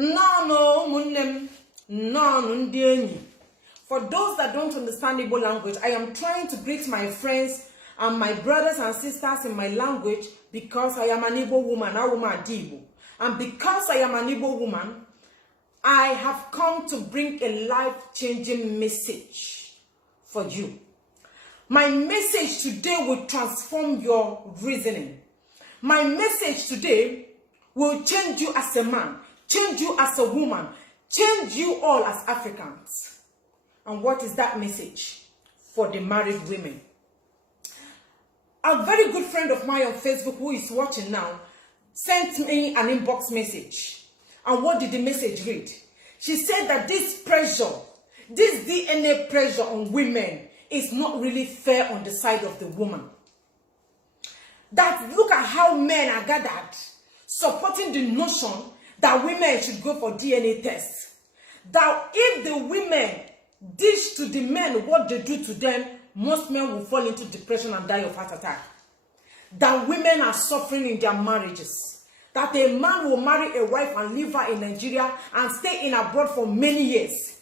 No, Munnem, no, For those that don't understand Igbo language, I am trying to greet my friends and my brothers and sisters in my language because I am an Igbo woman, a woman Igbo. And because I am an Igbo woman, I have come to bring a life-changing message for you. My message today will transform your reasoning. My message today will change you as a man, change you as a woman, change you all as Africans. And what is that message? For the married women. A very good friend of mine on Facebook who is watching now sent me an inbox message. And what did the message read? She said that this pressure, this DNA pressure on women is not really fair on the side of the woman. That look at how men are gathered, supporting the notion that women should go for DNA tests. That if the women dish to the men what they do to them, most men will fall into depression and die of heart attack. That women are suffering in their marriages. That a man will marry a wife and leave her in Nigeria and stay in abroad for many years.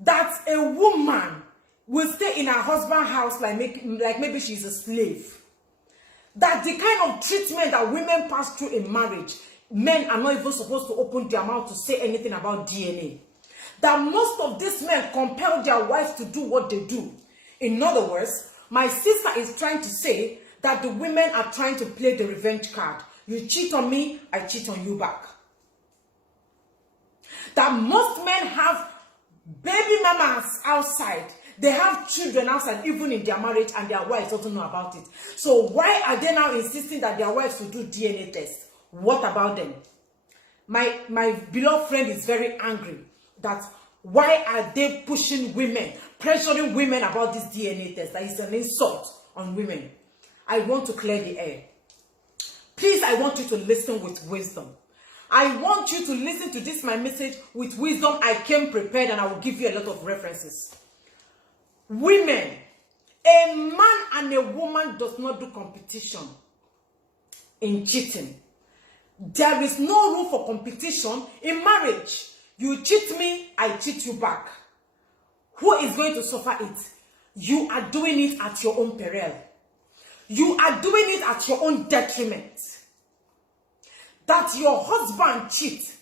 That a woman will stay in her husband's house like maybe she's a slave. That the kind of treatment that women pass through in marriage, men are not even supposed to open their mouth to say anything about DNA. That most of these men compel their wives to do what they do. In other words, my sister is trying to say that the women are trying to play the revenge card. You cheat on me, I cheat on you back. That most men have baby mamas outside. They have children outside, even in their marriage, and their wives don't know about it. So why are they now insisting that their wives should do DNA tests? What about them? My beloved friend is very angry that why are they pushing women, pressuring women about this DNA test? That is an insult on women. I want to clear the air. Please, I want you to listen with wisdom. I want you to listen to this, my message, with wisdom. I came prepared and I will give you a lot of references. Women, a man and a woman does not do competition in cheating. There is no room for competition in marriage. You cheat me, I cheat you back. Who is going to suffer it? You are doing it at your own peril. You are doing it at your own detriment. That your husband cheats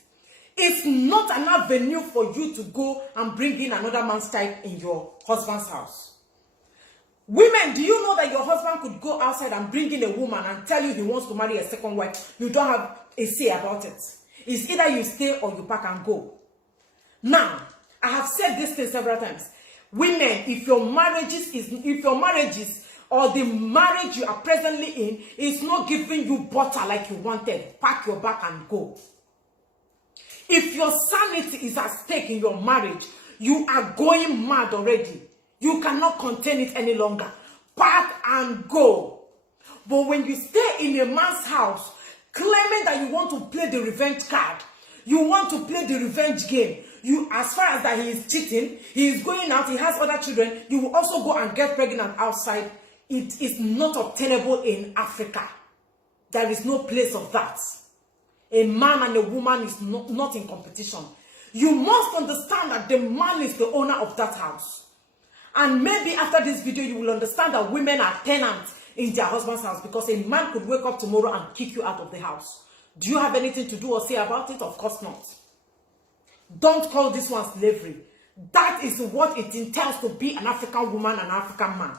is not an avenue for you to go and bring in another man's child in your husband's house. Women, do you know that your husband could go outside and bring in a woman and tell you he wants to marry a second wife? You don't have a say about it. It's either you stay or you pack and go. Now, I have said this thing several times. Women, if your marriages or the marriage you are presently in is not giving you butter like you wanted, pack your bag and go. If your sanity is at stake in your marriage, you are going mad already. You cannot contain it any longer. Pack and go. But when you stay in a man's house, claiming that you want to play the revenge card, you want to play the revenge game, as far as that he is cheating, he is going out, he has other children, you will also go and get pregnant outside. It is not obtainable in Africa. There is no place of that. A man and a woman is not in competition. You must understand that the man is the owner of that house. And maybe after this video, you will understand that women are tenants in their husband's house, because a man could wake up tomorrow and kick you out of the house. Do you have anything to do or say about it? Of course not. Don't call this one slavery. That is what it entails to be an African woman and an African man.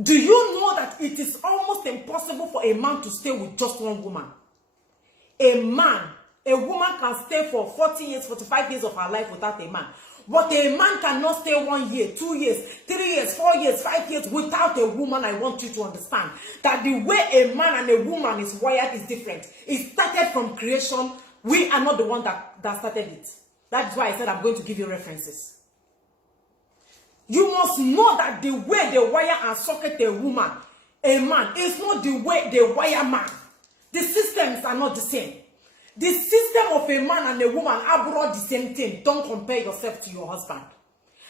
Do you know that it is almost impossible for a man to stay with just one woman? A woman can stay for 40 years, 45 years of her life without a man. But a man cannot stay 1 year, 2 years, 3 years, 4 years, 5 years without a woman. I want you to understand that the way a man and a woman is wired is different. It started from creation. We are not the one that started it. That's why I said I'm going to give you references. You must know that the way they wire and socket a woman, a man, is not the way they wire man. The systems are not the same. The system of a man and a woman abroad the same thing. Don't compare yourself to your husband.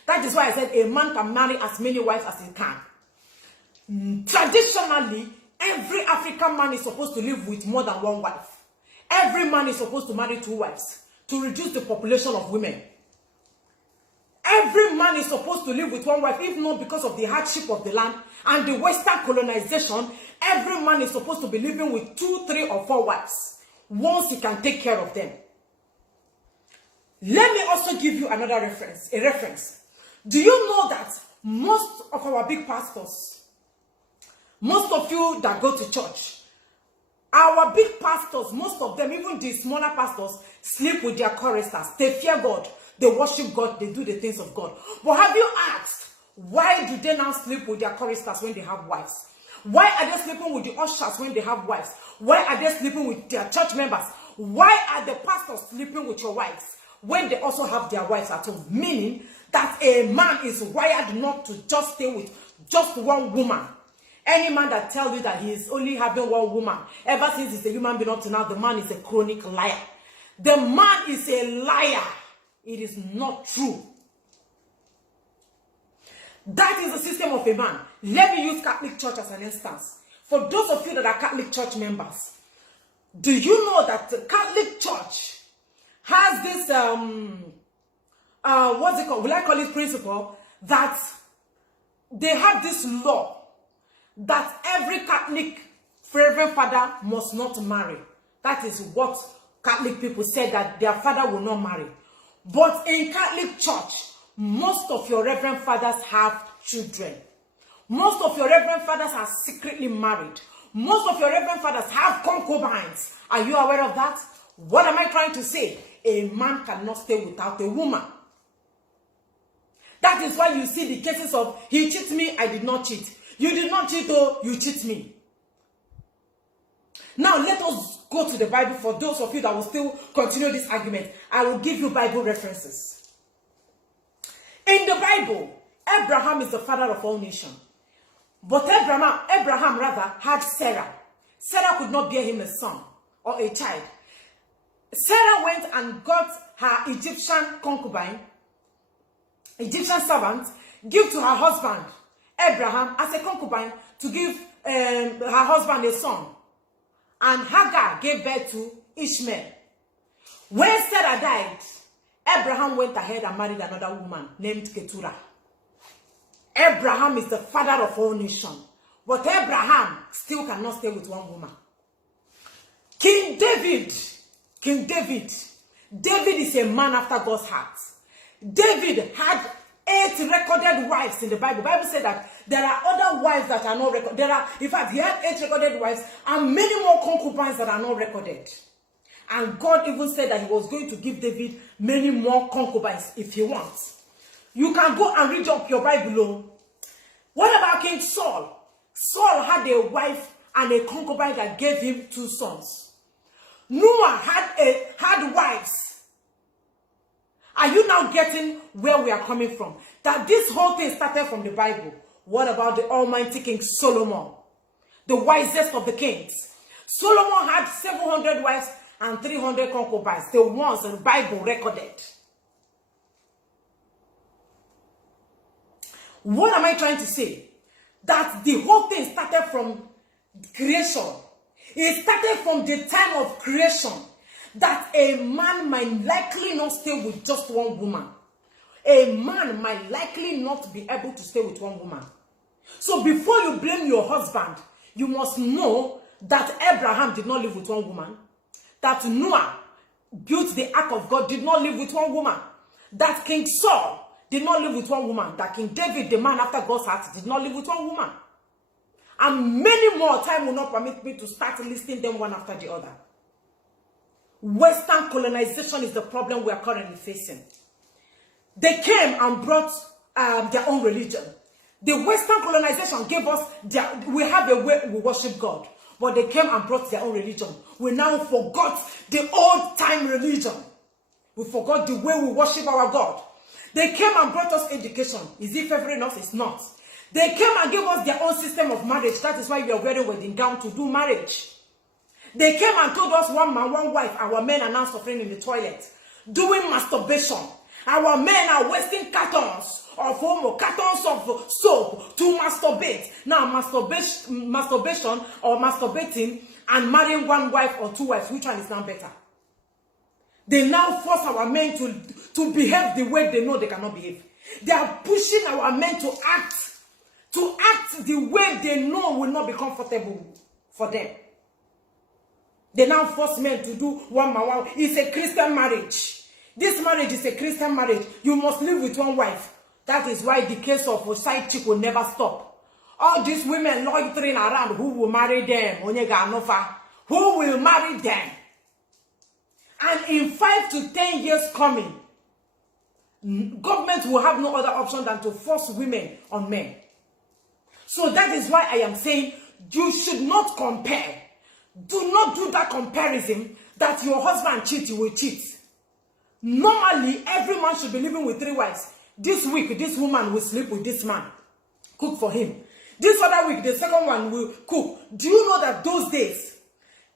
That is why I said a man can marry as many wives as he can. Traditionally, every African man is supposed to live with more than one wife. Every man is supposed to marry 2 wives to reduce the population of women. Every man is supposed to live with 1 wife, if not because of the hardship of the land and the Western colonization. Every man is supposed to be living with 2, 3, or 4 wives once he can take care of them. Let me also give you another reference. Do you know that most of our big pastors, most of you that go to church, our big pastors, most of them, even the smaller pastors, sleep with their choristers. They fear God. They worship God. They do the things of God. But have you asked, why do they now sleep with their choristers when they have wives? Why are they sleeping with the ushers when they have wives? Why are they sleeping with their church members? Why are the pastors sleeping with your wives when they also have their wives at home? Meaning that a man is wired not to just stay with just 1 woman. Any man that tells you that he is only having 1 woman, ever since he's a human being up to now, the man is a chronic liar. The man is a liar. It is not true. That is the system of a man. Let me use Catholic Church as an instance. For those of you that are Catholic Church members, do you know that the Catholic Church has this, what's it called? Will I call it principle? That they have this law that every Catholic Reverend Father must not marry. That is what Catholic people said, that their father will not marry. But in Catholic Church, most of your Reverend Fathers have children. Most of your Reverend Fathers are secretly married. Most of your Reverend Fathers have concubines. Are you aware of that? What am I trying to say? A man cannot stay without a woman. That is why you see the cases of, he cheats me, I did not cheat. You did not cheat, though, you cheat me. Now, let us go to the Bible. For those of you that will still continue this argument, I will give you Bible references. In the Bible, Abraham is the father of all nations. But Abraham had Sarah. Sarah could not bear him a son or a child. Sarah went and got her Egyptian concubine, Egyptian servant, give to her husband, Abraham, as a concubine, to give her husband a son. And Hagar gave birth to Ishmael. When Sarah died, Abraham went ahead and married another woman named Keturah. Abraham is the father of all nations. But Abraham still cannot stay with 1 woman. King David is a man after God's heart. David had 8 recorded wives in the Bible. The Bible said that there are other wives that are not recorded. In fact, he had 8 recorded wives and many more concubines that are not recorded. And God even said that he was going to give David many more concubines if he wants. You can go and read up your Bible. What about King Saul? Saul had a wife and a concubine that gave him 2 sons. Noah had wives. Are you now getting where we are coming from? That this whole thing started from the Bible. What about the almighty King Solomon? The wisest of the kings. Solomon had 700 wives and 300 concubines. The ones the Bible recorded. What am I trying to say? That the whole thing started from creation. It started from the time of creation. That a man might likely not stay with just 1 woman. A man might likely not be able to stay with 1 woman. So before you blame your husband, you must know that Abraham did not live with 1 woman. That Noah built the ark of God, did not live with 1 woman. That King Saul did not live with 1 woman. That King David, the man after God's heart, did not live with 1 woman. And many more. Time will not permit me to start listing them one after the other. Western colonization is the problem we are currently facing. They came and brought their own religion. The Western colonization gave us, we have a way we worship God. But they came and brought their own religion. We now forgot the old time religion. We forgot the way we worship our God. They came and brought us education. Is it favoring us? It's not. They came and gave us their own system of marriage. That is why we are wearing wedding gown to do marriage. They came and told us 1 man, 1 wife. Our men are now suffering in the toilet, doing masturbation. Our men are wasting cartons of cartons of soap to masturbate. Now, masturbation or masturbating and marrying one wife or two wives, which one is now better? They now force our men to behave the way they know they cannot behave. They are pushing our men to act the way they know will not be comfortable for them. They now force men to do one man one. It's a Christian marriage. This marriage is a Christian marriage. You must live with one wife. That is why the case of a side chick will never stop. All these women loitering around, who will marry them? Who will marry them? And in 5 to 10 years coming, government will have no other option than to force women on men. So that is why I am saying you should not compare. Do not do that comparison that your husband cheats, you will cheat. Normally, every man should be living with 3 wives. This week, this woman will sleep with this man. Cook for him. This other week, the second one will cook. Do you know that those days,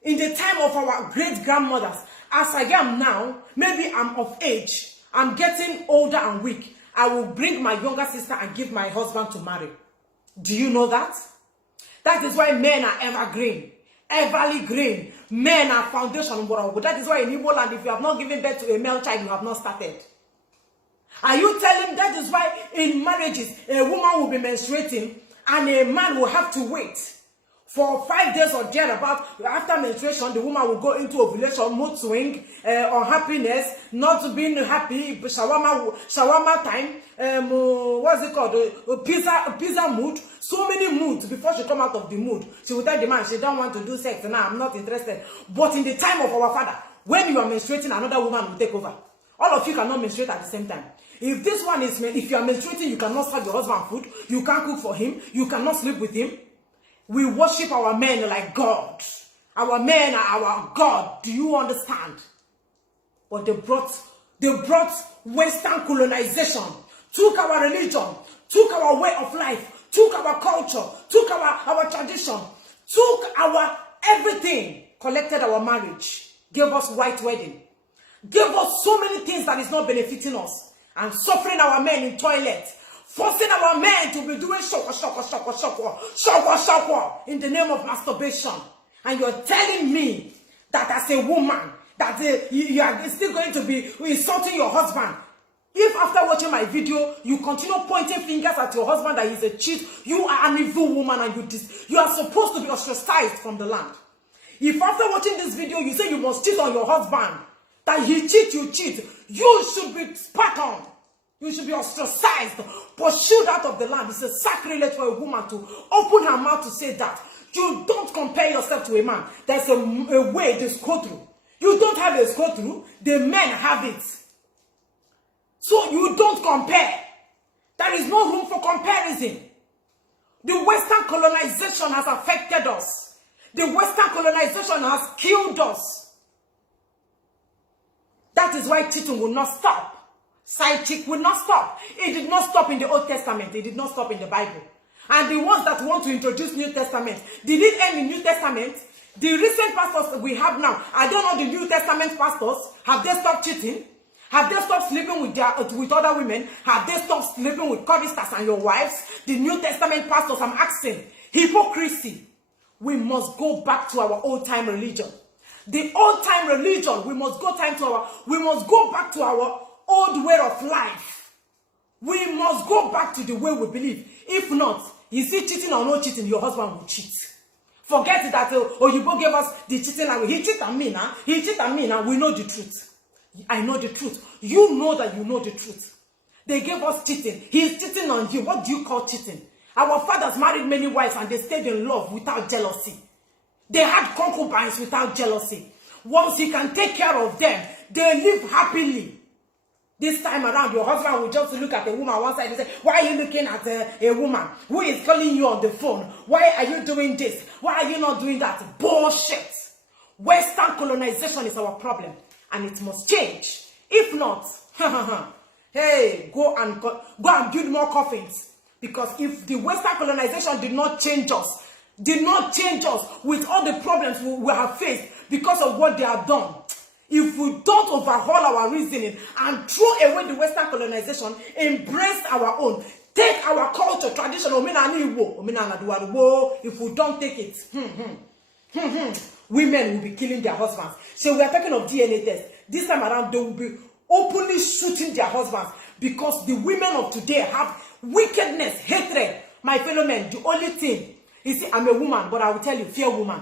in the time of our great-grandmothers, as I am now, maybe I'm of age, I'm getting older and weak, I will bring my younger sister and give my husband to marry. Do you know that? That is why men are evergreen. Everly green. Men are foundation. But that is why in Igbo land, if you have not given birth to a male child, you have not started. Are you telling that is why in marriages, a woman will be menstruating and a man will have to wait for 5 days or thereabout? After menstruation, the woman will go into ovulation, mood swing, unhappiness, not being happy, shawarma time, what's it called? Pizza mood. So many moods before she come out of the mood. She will tell the man she don't want to do sex. Now I'm not interested. But in the time of our father, when you are menstruating, another woman will take over. All of you cannot menstruate at the same time. If this one is, if you are menstruating, you cannot serve your husband food. You can't cook for him. You cannot sleep with him. We worship our men like God. Our men are our God. Do you understand? But they brought Western colonization, took our religion, took our way of life, took our culture, took our tradition, took our everything, collected our marriage, gave us white wedding, gave us so many things that is not benefiting us, and suffering our men in toilets, forcing our men to be doing shakwa in the name of masturbation. And you're telling me that as a woman, that you are still going to be insulting your husband. If after watching my video, you continue pointing fingers at your husband that he's a cheat, you are an evil woman and you are supposed to be ostracized from the land. If after watching this video, you say you must cheat on your husband, that he cheat, you cheat, you should be spat on. You should be ostracized, pursued out of the land. It's a sacrilege for a woman to open her mouth to say that. You don't compare yourself to a man. There's a way they go through. You don't have a go through. The men have it. So you don't compare. There is no room for comparison. The Western colonization has affected us. The Western colonization has killed us. That is why cheating will not stop. Side chick will not stop. It did not stop in the Old Testament. It did not stop in the Bible. And the ones that want to introduce New Testament, did it end in New Testament? The recent pastors we have now, I don't know the New Testament pastors, have they stopped cheating? Have they stopped sleeping with other women? Have they stopped sleeping with choristers and your wives? The New Testament pastors, I'm asking, hypocrisy. We must go back to our old-time religion. The old-time religion, we must go back to our old way of life. We must go back to the way we believe. If not, you see, cheating or no cheating, your husband will cheat. Forget that, you both gave us the cheating language. He cheated on me now. He cheated on me now. We know the truth. I know the truth. You know that you know the truth. They gave us cheating. He is cheating on you. What do you call cheating? Our fathers married many wives and they stayed in love without jealousy. They had concubines without jealousy. Once he can take care of them, they live happily. This time around, your husband will just look at a woman one side and say, why are you looking at a woman who is calling you on the phone? Why are you doing this? Why are you not doing that? Bullshit. Western colonization is our problem and it must change. If not, hey, go and build more coffins. Because if the Western colonization did not change us with all the problems we have faced because of what they have done, if we don't overhaul our reasoning and throw away the Western colonization, embrace our own, take our culture, tradition, if we don't take it, women will be killing their husbands. So we are talking of DNA test. This time around, they will be openly shooting their husbands because the women of today have wickedness, hatred. My fellow men, the only thing, you see, I'm a woman, but I will tell you, fear woman.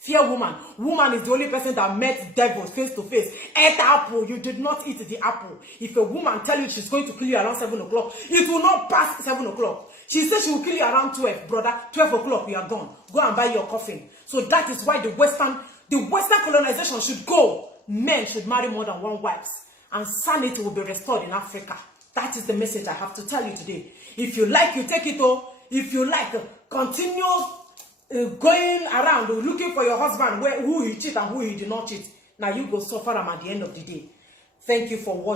Fear woman. Woman is the only person that met devils face to face. Ate apple. You did not eat the apple. If a woman tell you she's going to kill you around 7 o'clock, it will not pass 7 o'clock. She says she will kill you around 12, brother. 12 o'clock, you are gone. Go and buy your coffin. So that is why the Western colonization should go. Men should marry more than one wife. And sanity will be restored in Africa. That is the message I have to tell you today. If you like, you take it all. If you like, continue going around looking for your husband who he cheat and who he did not cheat. Now you go suffer him at the end of the day. Thank you for watching.